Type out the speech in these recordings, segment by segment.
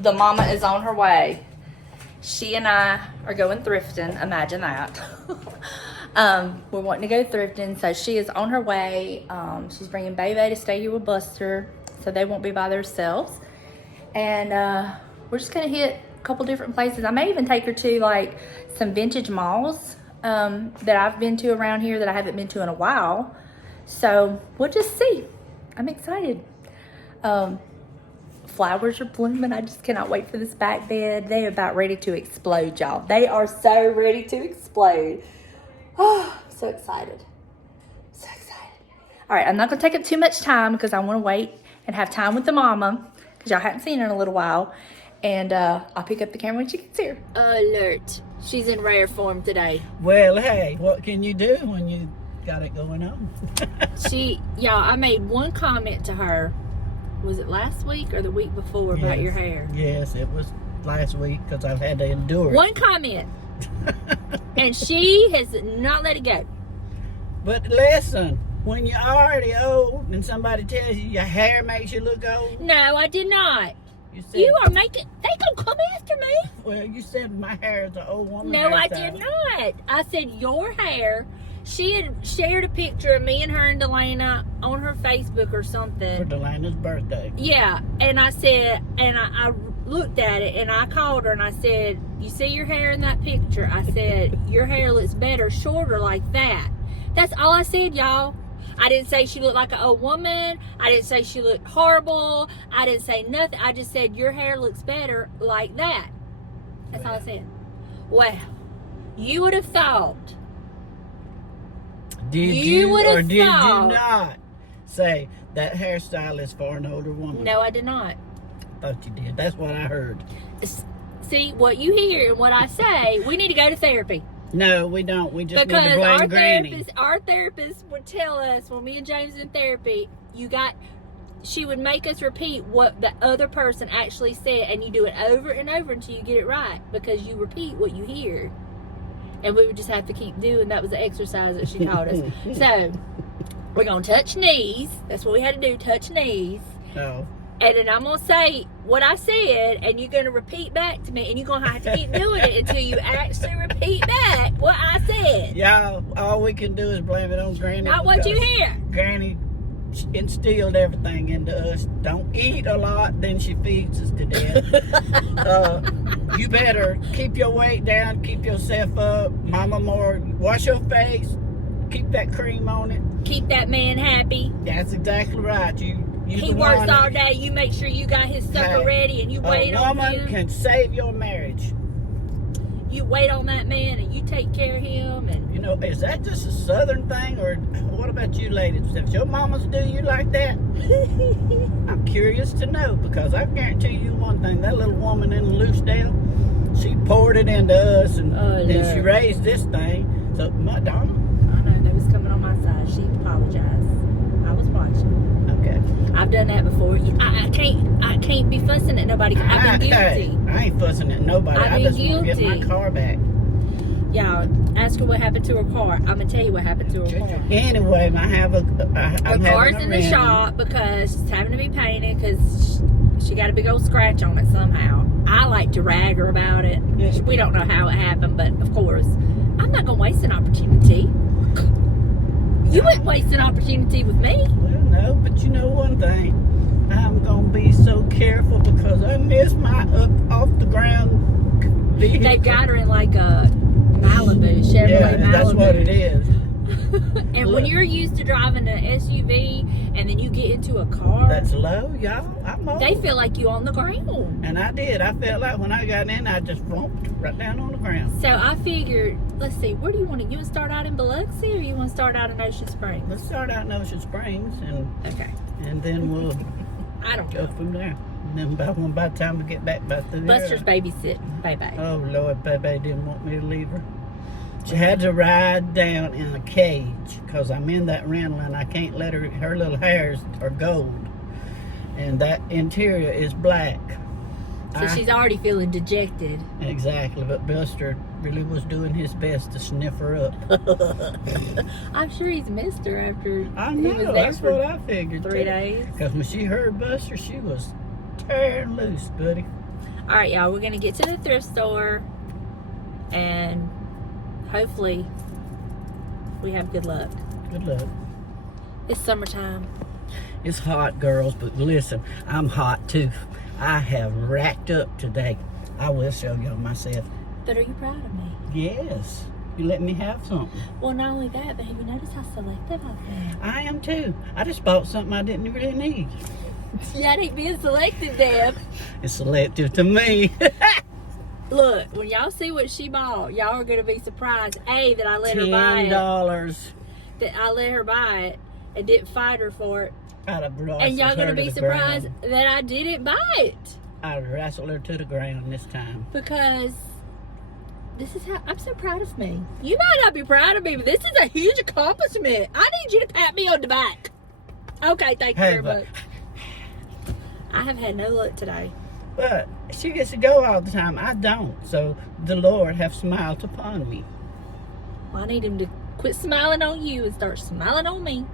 the mama is on her way. She and I are going thrifting. Imagine that. We're wanting to go thrifting, so she is on her way. She's bringing Baby to stay here with Buster, so they won't be by themselves. And we're just gonna hit a couple different places. I may even take her to like some vintage malls that I've been to around here that I haven't been to in a while. So we'll just see. I'm excited. Flowers are blooming. I just cannot wait for this back bed. They are about ready to explode, y'all. They are so ready to explode. Oh, so excited. So excited. All right, I'm not going to take up too much time because I want to wait and have time with the mama because y'all haven't seen her in a little while. And I'll pick up the camera when she gets here. Alert. She's in rare form today. Well, hey, what can you do when you got it going on? Y'all, I made one comment to her. Was it last week or the week before about your hair? Yes, it was last week because I've had to endure it. One comment. And she has not let it go. But listen, when you're already old and somebody tells you your hair makes you look old. No, I did not. You are making, they gonna come after me. Well, you said my hair is an old woman. No, I did not. I said your hair. She had shared a picture of me and her and Delana on her Facebook or something. For Delana's birthday. Yeah, and I said, and I looked at it and I called her and I said, you see your hair in that picture? I said, your hair looks better, shorter like that. That's all I said, y'all. I didn't say she looked like an old woman. I didn't say she looked horrible. I didn't say nothing. I just said, your hair looks better like that. That's all I said. Well, you would have thought. Did you not say that hairstyle is for an older woman? No, I did not. I thought you did. That's what I heard. See, what you hear and what I say, we need to go to therapy. No, we don't. We just because need to blame Granny. Our therapist would tell us when me and James in therapy, she would make us repeat what the other person actually said, and you do it over and over until you get it right because you repeat what you hear. And we would just have to keep doing. That was the exercise that she taught us. So we're gonna touch knees. That's what we had to do. Touch knees. Oh. And then I'm gonna say what I said, and you're gonna repeat back to me, and you're gonna have to keep doing it until you actually repeat back what I said. Yeah, all we can do is blame it on Granny. Not what you hear. Granny instilled everything into us. Don't eat a lot, then she feeds us to death. You better keep your weight down, keep yourself up. Mama more, wash your face, keep that cream on it. Keep that man happy. That's exactly right. He works all day. You make sure you got his supper ready and you wait on him. A woman can save your marriage. You wait on that man and you take care of him. And you know, is that just a southern thing, or what about you ladies? If your mamas do you like that? I'm curious to know, because I guarantee you one thing, that little woman in Loosedale, she poured it into us, and then she raised this thing. So, my Donna? I know, they was coming on my side. She apologized. I was watching. Okay. I've done that before. I can't be fussing at nobody. I've been guilty. I ain't fussing at nobody. I just want to get my car back. Y'all, ask her what happened to her car. I'm gonna tell you what happened to her car. Anyway, her car's in the shop because she's having to be painted because she got a big old scratch on it somehow. I like to rag her about it. We don't know how it happened, but of course, I'm not gonna waste an opportunity. You wouldn't waste an opportunity with me. Well, no, but you know one thing. I'm going to be so careful because I missed my off the ground vehicle. They've got her in like a Malibu, Chevrolet Malibu. That's what it is. And look, when you're used to driving an SUV and then you get into a car. That's low, y'all. I'm old. They feel like you on the ground. And I did. I felt like when I got in, I just romped right down on the ground. So I figured, let's see, where do you want to? You want to start out in Biloxi or you want to start out in Ocean Springs? Let's start out in Ocean Springs, and then we'll go from there. And then by the time we get back through there. Buster's babysitting. Bye-bye. Oh, Lord, baby didn't want me to leave her. She had to ride down in a cage because I'm in that rental and I can't let her little hairs are gold. And that interior is black. So she's already feeling dejected. Exactly, but Buster really was doing his best to sniff her up. I'm sure he's missed her after I know, he was there that's for what I figured. 3 days. Because when she heard Buster, she was tearing loose, buddy. All right, y'all. We're gonna get to the thrift store, and hopefully, we have good luck. Good luck. It's summertime. It's hot, girls, but listen, I'm hot too. I have racked up today. I will show y'all myself. But are you proud of me? Yes. You let me have something. Well, not only that, but have you noticed how selective I've been? I am too. I just bought something I didn't really need. That ain't being selective, Deb. It's selective to me. Look, when y'all see what she bought, y'all are gonna be surprised. A, that I let her buy it. $10. That I let her buy it and didn't fight her for it. I'd have wrestled And y'all her gonna to be the surprised ground. that I didn't buy it. I'd wrestle her to the ground this time. Because this is how I'm so proud of me. You might not be proud of me, but this is a huge accomplishment. I need you to pat me on the back. Okay, thank you very much. I have had no luck today. But she gets to go all the time. I don't. So the Lord have smiled upon me. Well, I need him to quit smiling on you and start smiling on me.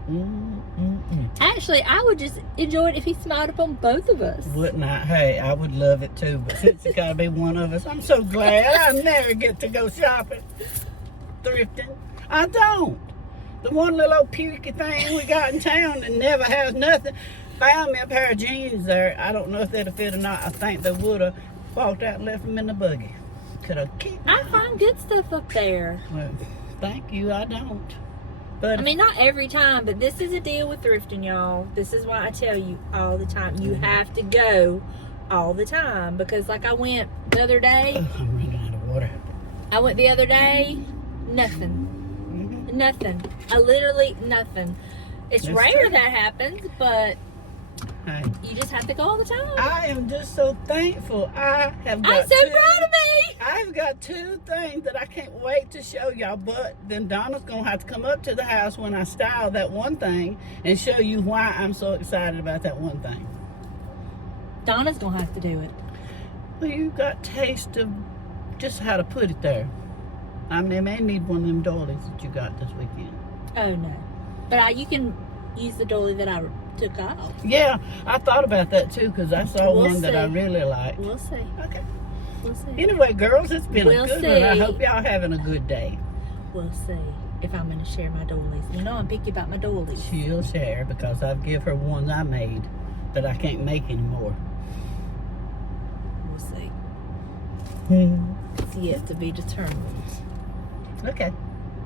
Actually, I would just enjoy it if he smiled upon both of us. Wouldn't I? Hey, I would love it too. But since it's got to be one of us, I'm so glad I never get to go shopping, thrifting. I don't. The one little old Pkwy thing we got in town that never has nothing found me a pair of jeans there. I don't know if they'd have fit or not. I think they would have. Walked out and left them in the buggy. Could have kept I find good stuff up there. Well, thank you. I don't. But I mean, not every time, but this is a deal with thrifting, y'all. This is why I tell you all the time. You have to go all the time. Because like I went the other day. I'm running out of water. I went the other day. Nothing. Nothing. Literally nothing. It's That's rare true. that happens, but Hey, you just have to go all the time. I am just so thankful. I have got I'm so proud of me. I've got two things that I can't wait to show y'all, but then Donna's going to have to come up to the house when I style that one thing and show you why I'm so excited about that one thing. Donna's going to have to do it. Well, you got taste of just how to put it there. I mean, they may need one of them doilies that you got this weekend. Oh, no. But you can use the dolly that I took off. Yeah, I thought about that too because I saw We'll one that I see. really liked. We'll see. Okay. We'll see. Anyway, girls, it's been We'll a good one. I see. hope y'all having a good day. We'll see if I'm going to share my dollies. You know I'm picky about my dollies. She'll share because I've give her ones I made that I can't make anymore. We'll see. It's yet to be determined. Okay.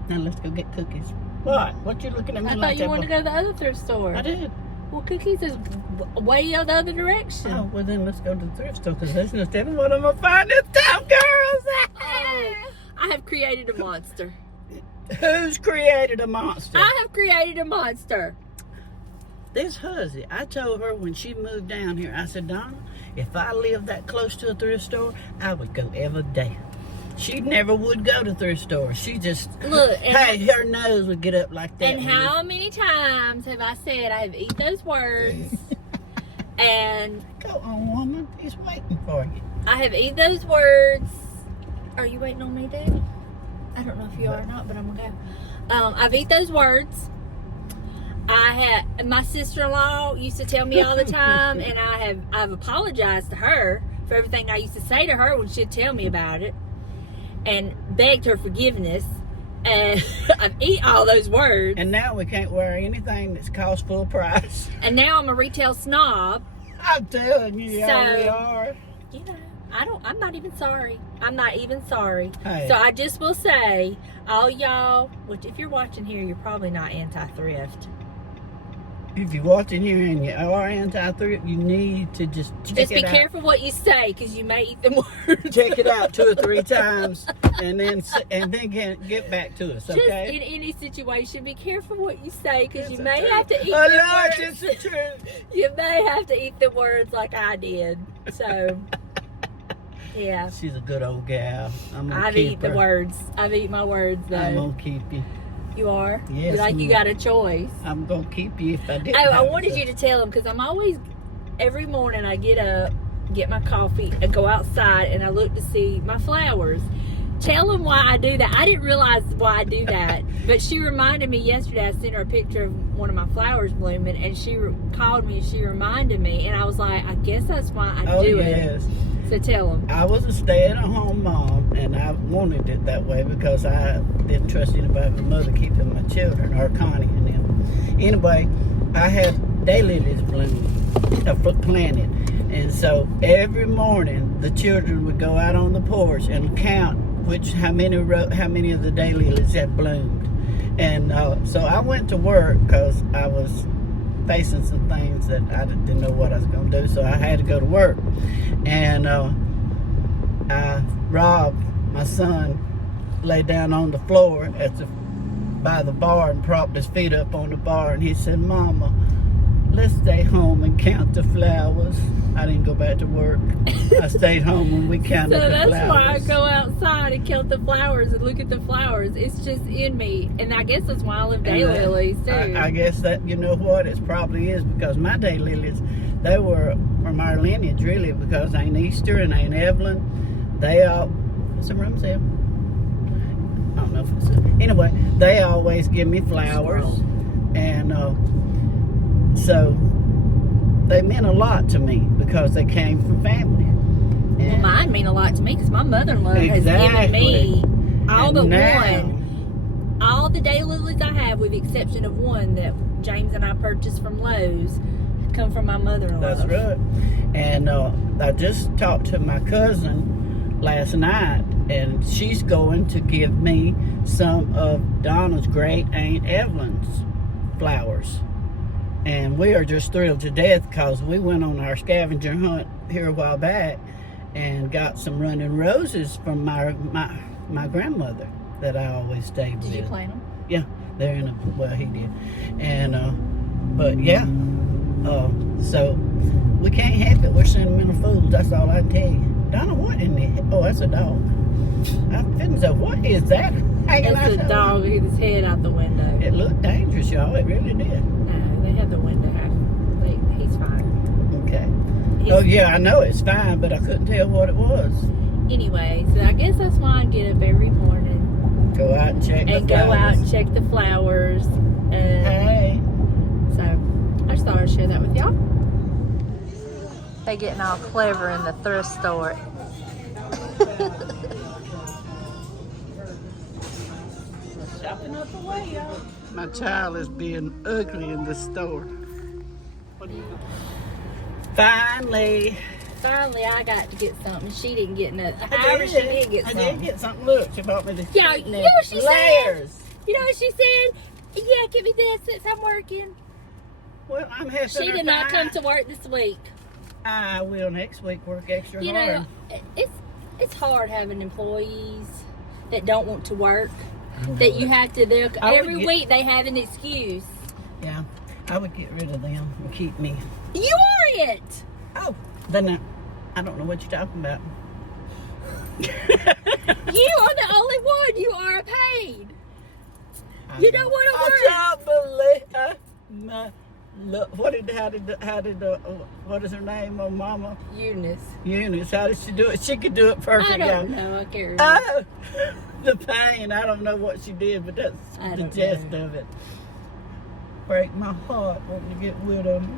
Now let's go get cookies. What? What you looking at me I like thought you that wanted to for? go to the other thrift store. I did. Well, cookies is way the other direction. Oh, well then let's go to the thrift store because that's just what I'm going to find this time, girls. I have created a monster. Who's created a monster? I have created a monster. This hussy, I told her when she moved down here, I said, Donna, if I lived that close to a thrift store, I would go every day. She never would go to thrift stores. She just, Look, and hey, her nose would get up like that. And how many times have I said I have eat those words? And Go on, woman. He's waiting for you. I have eat those words. Are you waiting on me, Daddy? I don't know if you are or not, but I'm gonna go. I've eat those words. My sister-in-law used to tell me all the time, and I've apologized to her for everything I used to say to her when she'd tell me about it, and begged her forgiveness. And I've eat all those words. And now we can't wear anything that's cost full price. And now I'm a retail snob. I'm telling you, yeah, we So- are. You know, I'm not even sorry. I'm not even sorry. Hey. So I just will say, all y'all, which if you're watching here, you're probably not anti-thrift. If you're watching here and you are anti-thrift, you need to just check Just be it out. careful what you say, because you may eat them words. Check it out 2 or 3 times, and then get back to us, Just okay? in any situation, be careful what you say, because you It's may the have to truth. eat I the know words. it's the truth. You may have to eat the words like I did. So, yeah. She's a good old gal. I'm gonna I've keep eat the her. words. I've eat my words, though. I'm gonna keep you. You are? Yes, Like you ma'am. got a choice. I'm gonna keep you if I didn't. Oh, I have wanted to. you to tell him, because I'm always, every morning I get up, get my coffee, and go outside, and I look to see my flowers. Tell him why I do that. I didn't realize why I do that, but she reminded me yesterday. I sent her a picture of one of my flowers blooming, and she called me and she reminded me, and I was like, I guess that's why I Oh do yes. it. So tell them. I was a stay-at-home mom, and I wanted it that way because I didn't trust anybody but mother keeping my children, or Connie and them. Anyway, I had daylilies planted, and so every morning the children would go out on the porch and count how many of the daylilies had bloomed. And so I went to work because I was facing some things that I didn't know what I was going to do, so I had to go to work. And Rob, my son, lay down on the floor by the bar and propped his feet up on the bar, and he said, "Mama, let's stay home and count the flowers." I didn't go back to work. I stayed home when we counted the flowers. So that's why I go outside and count the flowers and look at the flowers. It's just in me. And I guess that's why I love daylilies too. I guess that, you know what, it probably is because my daylilies, they were from our lineage really, because Aunt Easter and Aunt Evelyn, they all, what's the room there? I don't know if it's anyway, they always give me flowers. And so they meant a lot to me because they came from family. Well, mine mean a lot to me because my mother-in-law has given me all the daylilies I have, with the exception of one that James and I purchased from Lowe's, come from my mother-in-law. That's right. And I just talked to my cousin last night, and she's going to give me some of Donna's great Aunt Evelyn's flowers. And we are just thrilled to death because we went on our scavenger hunt here a while back and got some running roses from my grandmother that I always stayed with. Did you plant them? Yeah, they're in well, he did. And but yeah, so we can't help it. We're sentimental fools. That's all I can tell you. Donna, what in the? Oh, that's a dog. I'm feeling so. What is that? It's a dog with his head out the window. It looked dangerous, y'all. It really did. No, they have the window half. He's fine. Okay. Oh yeah, I know it's fine, but I couldn't tell what it was. Anyway, so I guess that's why I get up every morning. Go out and check the flowers. And go out and check the flowers. Hey. So I just thought I'd share that with y'all. They getting all clever in the thrift store. Shopping up the way, y'all. My child is being ugly in the store. What do you got? Finally, I got to get something. She didn't get nothing. However, she did get something. I did get something. Look, she bought me the you know what she layers. Said? You know what she said? Yeah, give me this since I'm working. Well, I'm helping her. She did not come to work this week. I will next week work extra hard. You know, it's hard having employees that don't want to work. That you have to, every week they have an excuse. Yeah, I would get rid of them and keep me. You are it! Oh, then I don't know what you're talking about. You are the only one. You are paid. You don't want to work. I can't believe what is her name, Mama? Eunice. How did she do it? She could do it perfect. I don't know. I can't remember. Oh, the pain. I don't know what she did, but that's the gist of it. Break my heart wanting to get rid of me.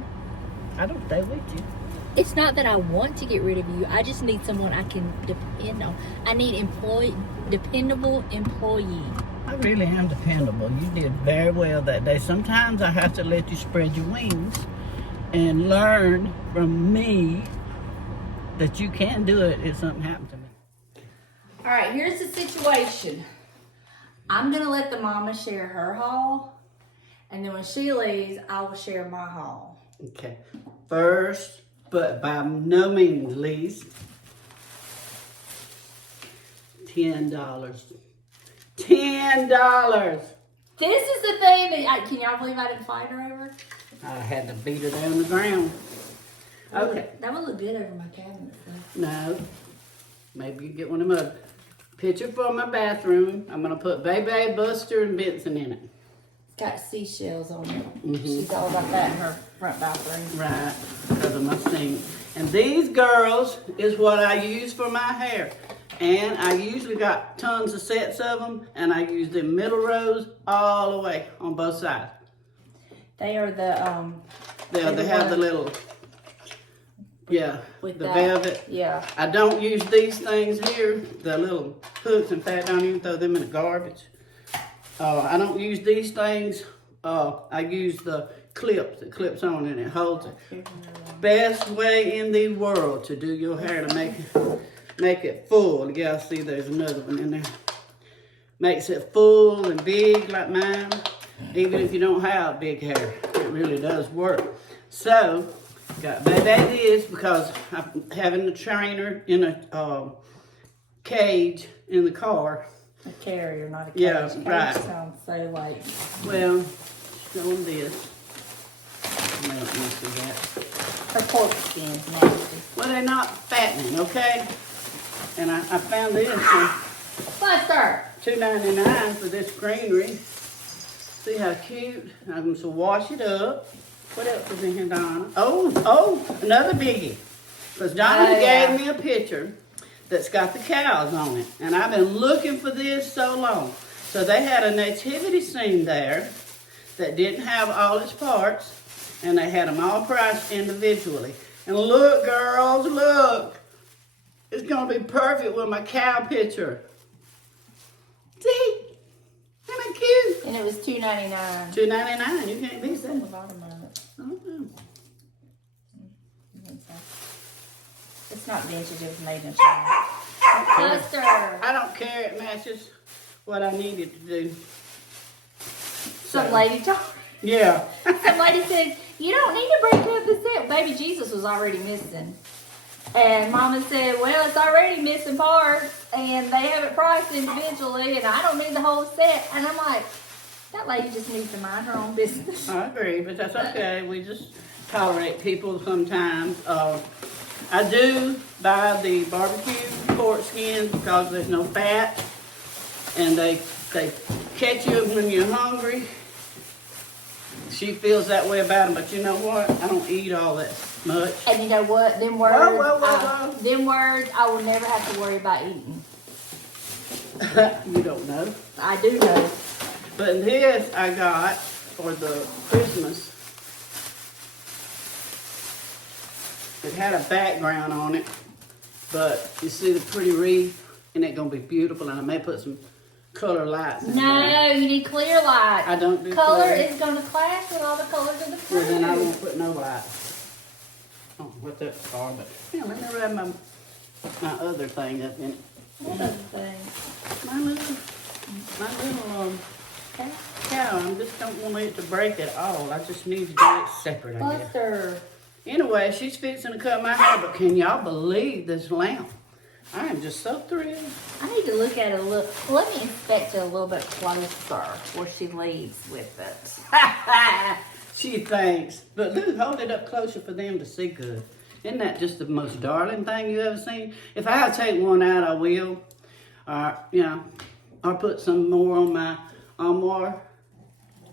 I don't stay with you. It's not that I want to get rid of you. I just need someone I can depend on. I need dependable employee. I really am dependable. You did very well that day. Sometimes I have to let you spread your wings and learn from me that you can do it if something happened to me. All right, here's the situation. I'm going to let the mama share her haul, and then when she leaves, I will share my haul. Okay. First, but by no means least, $10. $10. This is the thing that, can y'all believe I didn't fight her over? I had to beat her down the ground. Okay. That would look good over my cabinet though. No. Maybe you get one of them other. Picture for my bathroom. I'm going to put Bebe, Buster, and Benson in it. It's got seashells on it. Mm-hmm. She's all about that in her front bathroom. Right. Because of my sink. And these girls is what I use for my hair. And I usually got tons of sets of them, and I use the middle rows all the way on both sides. They are the they have the little Yeah, with the that. velvet. Yeah. I don't use these things here, the little hooks. In fact, I don't even throw them in the garbage. I don't use these things. I use the clips. It clips on and it holds it. Best way in the world to do your hair to make it full. Yeah, see, there's another one in there. Makes it full and big like mine. Even if you don't have big hair, it really does work. So, that is because I'm having the trainer in a cage in the car. A carrier, not a cage. Yeah, Cage right. sounds so like. Well, showing this. I don't need to see that. Her pork skin's nasty. Well, they're not fattening, okay? And I found this for Buster! $2.99 for this greenery. See how cute? I'm going to wash it up. What else is in here, Donna? Oh, another biggie. Because Donna gave me a picture that's got the cows on it. And I've been looking for this so long. So they had a nativity scene there that didn't have all its parts. And they had them all priced individually. And look, girls, look. It's going to be perfect with my cow picture. See? Isn't that cute? And it was $2.99. $2.99. You can't beat What's on the that. bottom of it? I don't know. It's not vintage, it was made in China. Buster! I don't care. It matches what I needed to do. Some lady told Yeah. Some lady said, you don't need to break up the set. Baby Jesus was already missing. And Mama said, well, it's already missing parts, and they have it priced individually, and I don't need the whole set. And I'm like, that lady just needs to mind her own business. I agree, but that's okay. We just tolerate people sometimes. I do buy the barbecue pork skins because there's no fat, and they catch you when you're hungry. She feels that way about them, but you know what? I don't eat all that much. And you know what? Them words, Whoa. them words, I will never have to worry about eating. You don't know. I do know. But this I got for the Christmas. It had a background on it, but you see the pretty wreath, and it's gonna be beautiful. And I may put some color lights in No, there. you need clear light. I don't do color clear. is going to clash with all the colors of the fruit. Well, then I won't put no lights. I don't know what that's for, but yeah, let me rub my other thing up in it. What other thing? My little Okay. cow. I just don't want it to break at all. I just need to do it separate, I guess. Buster. Anyway, she's fixing to cut my hair, but can y'all believe this lamp? I am just so thrilled. I need to look at it a little. Let me inspect it a little bit closer before she leaves with it. She thinks. But look, hold it up closer for them to see good. Isn't that just the most darling thing you ever seen? If I take one out, I will. Or put some more on my armoire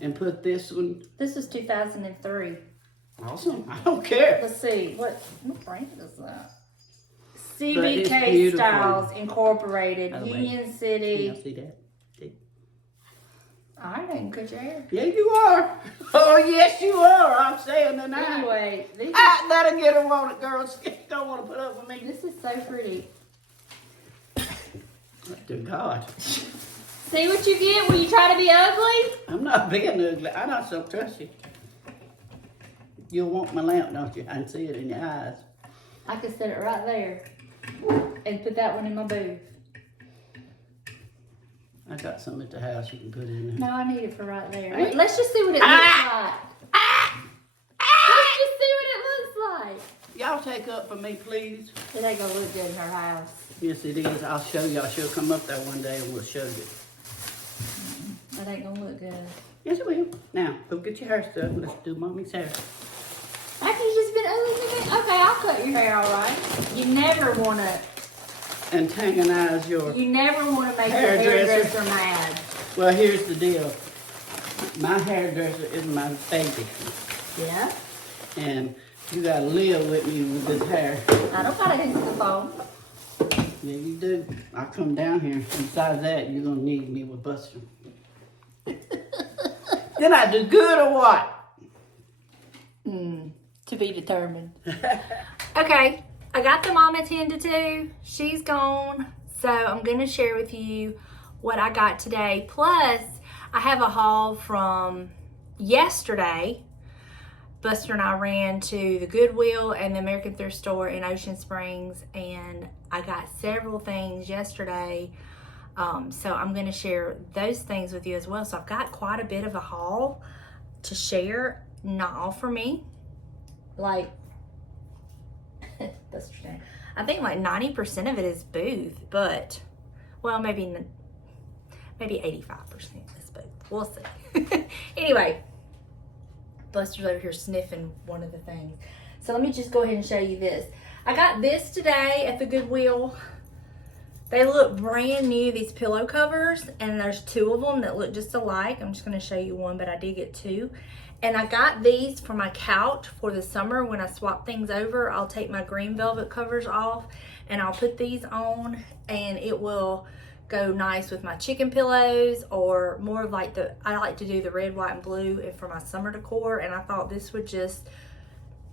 and put this one. This is 2003. Awesome. I don't care. Let's see. What brand is that? But it's CBK beautiful. Styles Incorporated, By the way, Union Can City. y'all see that? See? I didn't cut your hair. Yeah, you are. Oh, yes, you are. I'm saying tonight. Anyway, That'll get her on it, girls. Don't want to put up with me. this is so pretty. Dear God. See what you get when you try to be ugly? I'm not being ugly. I don't trust you. You'll want my lamp, don't you? I can see it in your eyes. I could set it right there and put that one in my booth. I got some at the house you can put in there. No, I need it for right there. Hey. Let's just see what it looks like. Let's just see what it looks like. Y'all take up for me, please. It ain't gonna look good in her house. Yes, it is. I'll show y'all. She'll come up there one day and we'll show you. That ain't gonna look good. Yes, it will. Now, go get your hair stuff. Let's do mommy's hair. After you've just been ugly to me? Okay, I'll cut your hair all right. You never wanna Antagonize your... make your Hairdresser. hairdresser mad. Well, here's the deal. My hairdresser is my baby. Yeah? And you gotta live with me with this hair. I don't gotta answer the phone. Yeah, you do. I'll come down here. Besides that, you're gonna need me with Buster. Then I do good or what? To be determined. Okay, I got the mom attended to. She's gone. So I'm going to share with you what I got today. Plus, I have a haul from yesterday. Buster and I ran to the Goodwill and the American Thrift Store in Ocean Springs, and I got several things yesterday. So I'm going to share those things with you as well. So I've got quite a bit of a haul to share. Not all for me. Like, I think like 90% of it is booth, but, well, maybe 85% is booth. We'll see. Anyway. Buster's over here sniffing one of the things. So let me just go ahead and show you this. I got this today at the Goodwill. They look brand new, these pillow covers, and there's two of them that look just alike. I'm just going to show you one, but I did get two. And I got these for my couch for the summer. When I swap things over, I'll take my green velvet covers off and I'll put these on, and it will go nice with my chicken pillows, or more of like I like to do the red, white, and blue for my summer decor, and I thought this would just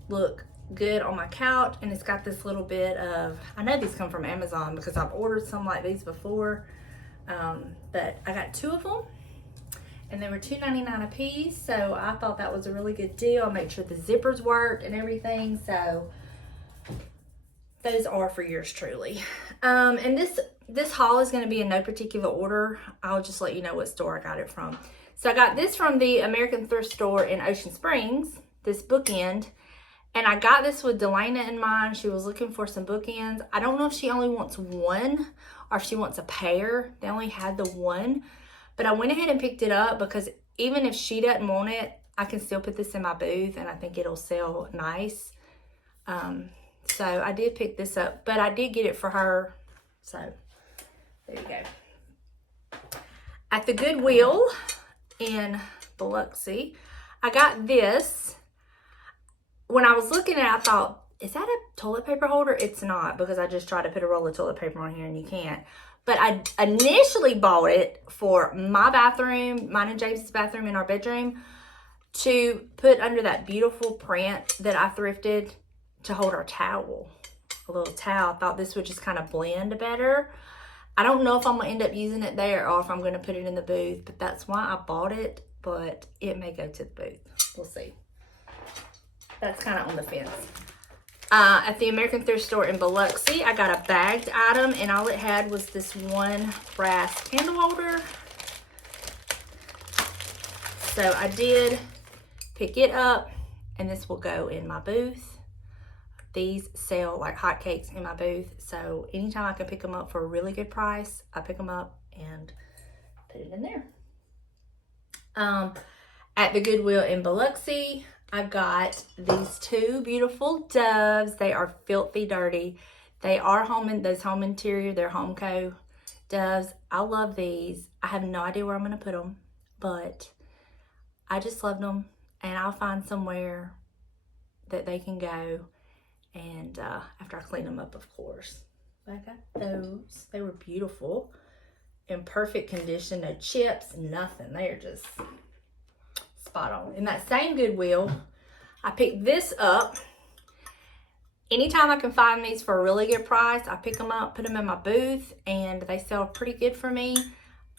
look good on my couch. And it's got this little bit of, I know these come from Amazon because I've ordered some like these before, but I got two of them and they were $2.99 a piece, so I thought that was a really good deal. I made sure the zippers worked and everything, so those are for yours truly. And this haul is going to be in no particular order. I'll just let you know what store I got it from. So I got this from the American Thrift Store in Ocean Springs, this bookend. And I got this with Delana in mind. She was looking for some bookends. I don't know if she only wants one or if she wants a pair. They only had the one. But I went ahead and picked it up because even if she doesn't want it, I can still put this in my booth and I think it'll sell nice. So I did pick this up, but I did get it for her. So there you go. At the Goodwill in Biloxi, I got this. When I was looking at it, I thought, is that a toilet paper holder? It's not, because I just tried to put a roll of toilet paper on here and you can't. But I initially bought it for my bathroom, mine and James's bathroom in our bedroom, to put under that beautiful print that I thrifted to hold our towel. A little towel. I thought this would just kind of blend better. I don't know if I'm going to end up using it there or if I'm going to put it in the booth, but that's why I bought it, but it may go to the booth. We'll see. That's kind of on the fence. At the American Thrift Store in Biloxi, I got a bagged item, and all it had was this one brass candle holder. So I did pick it up, and this will go in my booth. These sell like hotcakes in my booth, so anytime I can pick them up for a really good price, I pick them up and put it in there. At the Goodwill in Biloxi, I got these two beautiful doves. They are filthy dirty. They are those home interior, they're Homeco doves. I love these. I have no idea where I'm going to put them, but I just love them, and I'll find somewhere that they can go. And after I clean them up, of course. But I got those. They were beautiful. In perfect condition. No chips, nothing. They are just spot on. In that same Goodwill, I picked this up. Anytime I can find these for a really good price, I pick them up, put them in my booth, and they sell pretty good for me.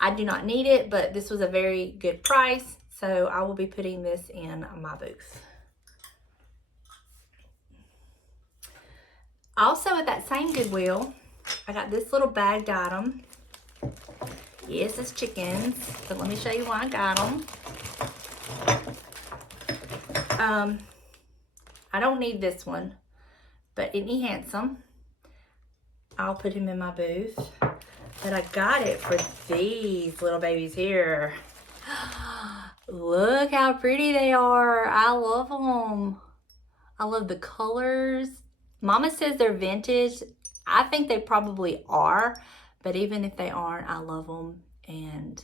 I do not need it, but this was a very good price, so I will be putting this in my booth. Also at that same Goodwill, I got this little bagged item. Yes, it's chickens, but let me show you why I got them. I don't need this one, but isn't he handsome? I'll put him in my booth. But I got it for these little babies here. Look how pretty they are. I love them. I love the colors. Mama says they're vintage. I think they probably are, but even if they aren't, I love them. And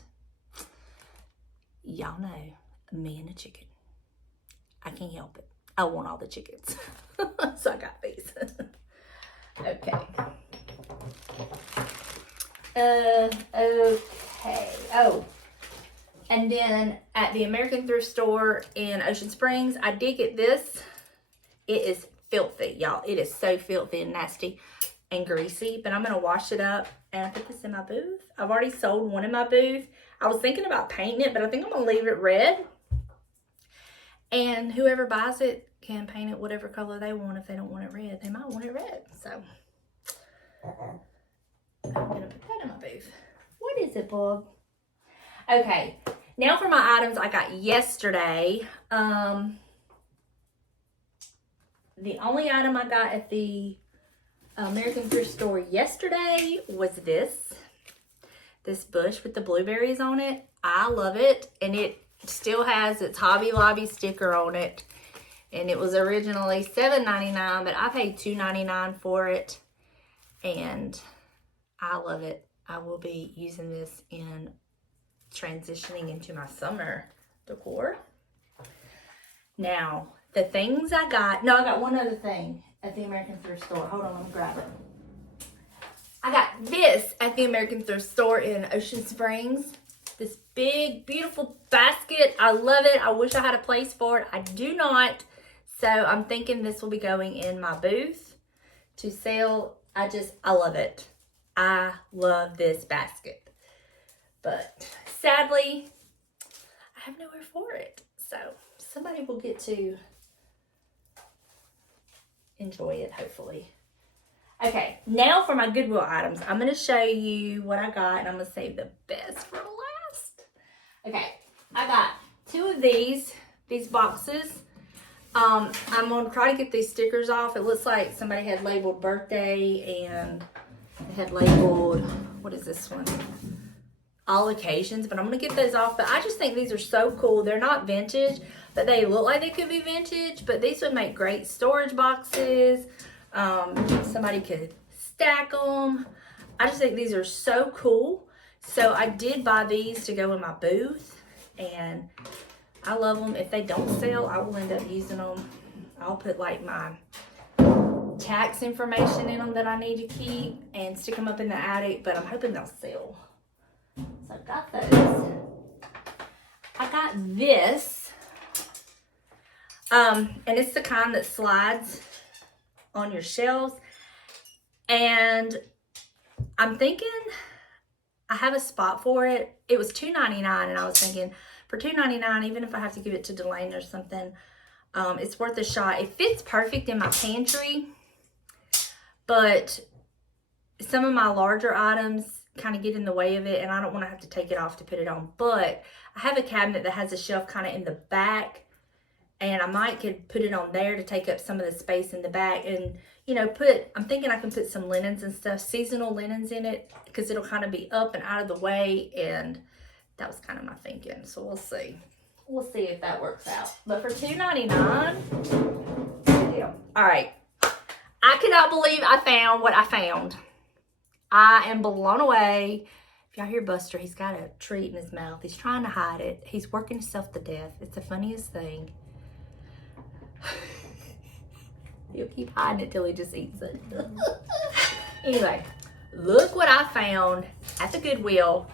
y'all know, me and a chicken. I can't help it. I want all the chickens. So I got these. Okay. Okay. Oh. And then at the American Thrift Store in Ocean Springs, I did get this. It is filthy, y'all. It is so filthy and nasty and greasy, but I'm going to wash it up and I put this in my booth. I've already sold one in my booth. I was thinking about painting it, but I think I'm going to leave it red. And whoever buys it can paint it whatever color they want. If they don't want it red, they might want it red. So I'm going to put that in my booth. What is it, Bob? Okay, now for my items I got yesterday. The only item I got at the American thrift store yesterday was this bush with the blueberries on it. I love it, and it still has its Hobby Lobby sticker on it. And it was originally $7.99, but I paid $2.99 for it, and I love it. I will be using this in transitioning into my summer decor. Now, the things I got, no, I got one other thing at the American thrift store. Hold on, let me grab it. I got this at the American thrift store in Ocean Springs. This big, beautiful basket. I love it. I wish I had a place for it. I do not. So I'm thinking this will be going in my booth to sell. I love it. I love this basket. But sadly, I have nowhere for it. So somebody will get to enjoy it, hopefully. Okay, now for my Goodwill items. I'm going to show you what I got, and I'm going to save the best for last. Okay, I got 2 of these boxes. I'm going to try to get these stickers off. It looks like somebody had labeled birthday, and they had labeled, what is this one? All occasions, but I'm going to get those off. But I just think these are so cool. They're not vintage, but they look like they could be vintage, but these would make great storage boxes. Somebody could stack them. I just think these are so cool. So I did buy these to go in my booth, and I love them. If they don't sell, I will end up using them. I'll put like my tax information in them that I need to keep and stick them up in the attic, but I'm hoping they'll sell. So I got those. I got this. And it's the kind that slides on your shelves. And I'm thinking I have a spot for it. It was $2.99, and I was thinking for $2.99, even if I have to give it to Delane or something, it's worth a shot. It fits perfect in my pantry, but some of my larger items kind of get in the way of it, and I don't want to have to take it off to put it on. But I have a cabinet that has a shelf kind of in the back, and I could put it on there to take up some of the space in the back, and you know, I'm thinking I can put some linens and stuff, seasonal linens in it, because it'll kind of be up and out of the way, and that was kind of my thinking. So we'll see. We'll see if that works out. But for $2.99, good deal. All right. I cannot believe I found what I found. I am blown away. If y'all hear Buster, he's got a treat in his mouth. He's trying to hide it. He's working himself to death. It's the funniest thing. He'll keep hiding it till he just eats it. Anyway, look what I found at the Goodwill.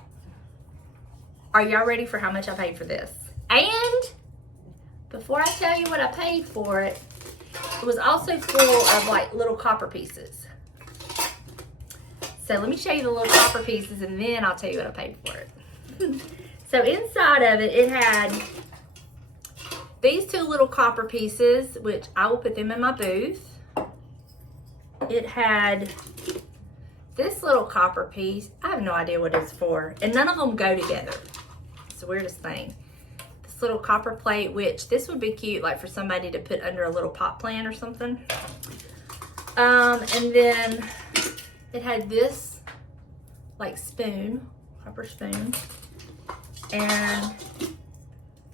Are y'all ready for how much I paid for this? And before I tell you what I paid for it, it was also full of like little copper pieces. So let me show you the little copper pieces, and then I'll tell you what I paid for it. So inside of it, it had these 2 little copper pieces, which I will put them in my booth. It had this little copper piece. I have no idea what it's for, and none of them go together. It's the weirdest thing. This little copper plate, which this would be cute like for somebody to put under a little pot plant or something. And then it had this like spoon, copper spoon, and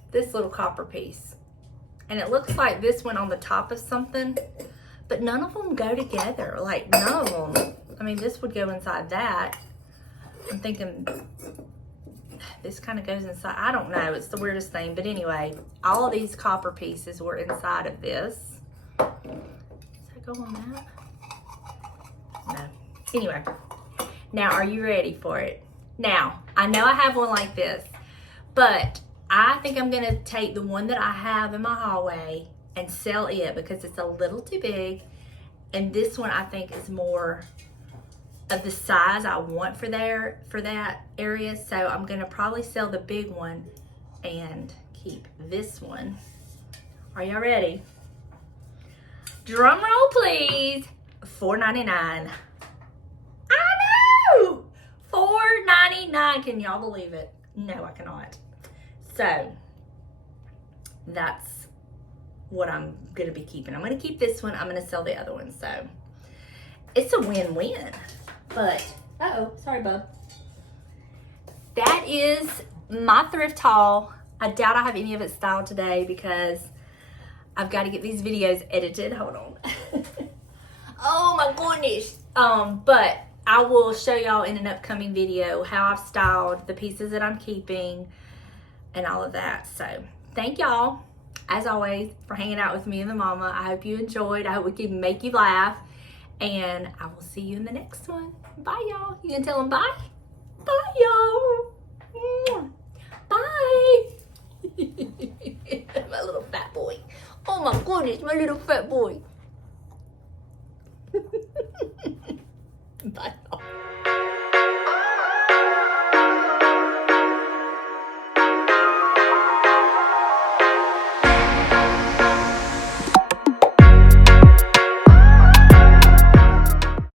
this little copper piece. And it looks like this went on the top of something, but none of them go together. Like, none of them. I mean, this would go inside that. I'm thinking this kind of goes inside. I don't know. It's the weirdest thing. But anyway, all of these copper pieces were inside of this. Does that go on that? No. Anyway. Now, are you ready for it? Now, I know I have one like this, but I think I'm going to take the one that I have in my hallway and sell it because it's a little too big. And this one I think is more of the size I want for that area. So I'm gonna probably sell the big one and keep this one. Are y'all ready? Drum roll, please. $4.99. I know! $4.99. Can y'all believe it? No, I cannot. So that's what I'm gonna be keeping. I'm gonna keep this one. I'm gonna sell the other one. So it's a win-win. But sorry, bub. That is my thrift haul. I doubt I have any of it styled today because I've got to get these videos edited. Hold on. Oh my goodness. But I will show y'all in an upcoming video how I've styled the pieces that I'm keeping and all of that. So thank y'all, as always, for hanging out with me and the mama. I hope you enjoyed. I hope we can make you laugh. And I will see you in the next one. Bye, y'all. You gonna tell them bye? Bye, y'all. Bye. My little fat boy. Oh my goodness, my little fat boy. Bye.